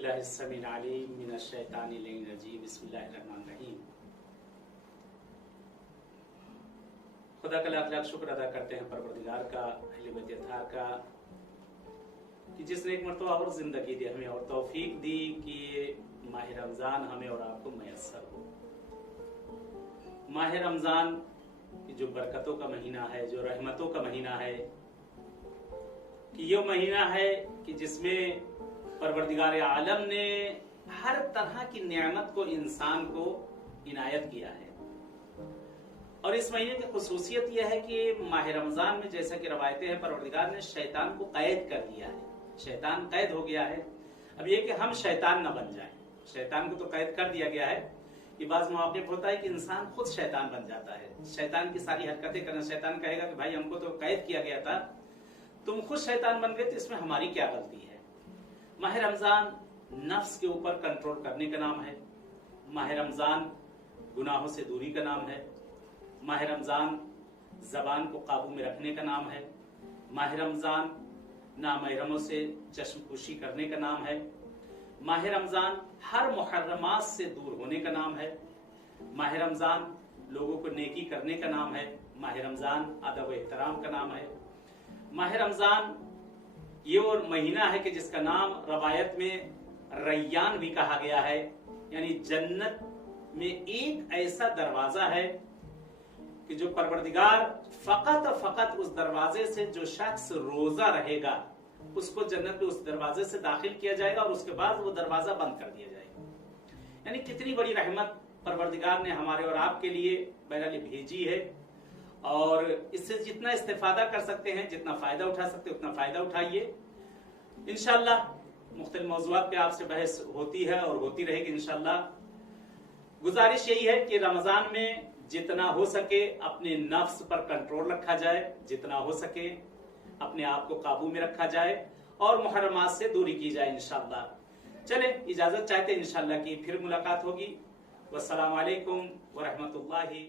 बिल्लाहिस्समीउल अलीम मिनश्शैतानिर रजीम बिस्मिल्लाहिर्रहमानिर्रहीम। खुदा का लाख लाख शुक्र अदा करते हैं परवरदिगार का, अहले बैत अत्हार का, कि जिसने एक मरतबा और जिंदगी दी हमें और तौफीक दी कि माह रमजान हमें और आपको मैसर हो। माह रमजान की जो बरकतों का महीना है, जो रहमतों का महीना है, कि ये महीना है कि जिसमें परवरदिगार आलम ने हर तरह की नेमत को इंसान को इनायत किया है। और इस महीने की खुसूसियत यह है कि माह रमजान में जैसा कि रवायतें हैं, परवरदिगार ने शैतान को कैद कर दिया है। शैतान कैद हो गया है। अब ये कि हम शैतान न बन जाएं। शैतान को तो कैद कर दिया गया है कि बाज़ मौक़िफ़ होता है कि इंसान खुद शैतान बन जाता है, शैतान की सारी हरकतें करना। शैतान कहेगा कि भाई हमको तो कैद किया गया था, तुम खुद शैतान बन गए, तो इसमें हमारी क्या गलती है। माह रमजान नफ्स के ऊपर कंट्रोल करने का नाम है। माह रमजान गुनाहों से दूरी का नाम है। माह रमजान जबान को काबू में रखने का नाम है। माह रमजान नामहरमों से चश्मपोशी करने का नाम है। माह रमजान हर मुहर्रमात से दूर होने का नाम है। माह रमजान लोगों को नेकी करने का नाम है। माह रमजान अदब व एहतराम का नाम है। माह रमजान ये वो महीना है कि जिसका नाम रवायत में रैयान भी कहा गया है, यानी जन्नत में एक ऐसा दरवाजा है कि जो परवरदिगार फकत उस दरवाजे से जो शख्स रोजा रहेगा उसको जन्नत में उस दरवाजे से दाखिल किया जाएगा और उसके बाद वो दरवाजा बंद कर दिया जाएगा। यानी कितनी बड़ी रहमत परवरदिगार ने हमारे और आपके लिए बहरहाल भेजी है। और इससे जितना इस्तेफादा कर सकते हैं, जितना फायदा उठा सकते हैं, उतना फायदा उठाइए। इंशाअल्लाह मुख्तलिफ मौज़ूआत पे आपसे बहस होती है और होती रहेगी इंशाअल्लाह। गुजारिश यही है कि रमजान में जितना हो सके अपने नफ्स पर कंट्रोल रखा जाए, जितना हो सके अपने आप को काबू में रखा जाए और मुहर्रमात से दूरी की जाए इंशाअल्लाह। चले इजाजत चाहते हैं इंशाअल्लाह की फिर मुलाकात होगी। वस्सलामु अलैकुम व रहमतुल्लाहि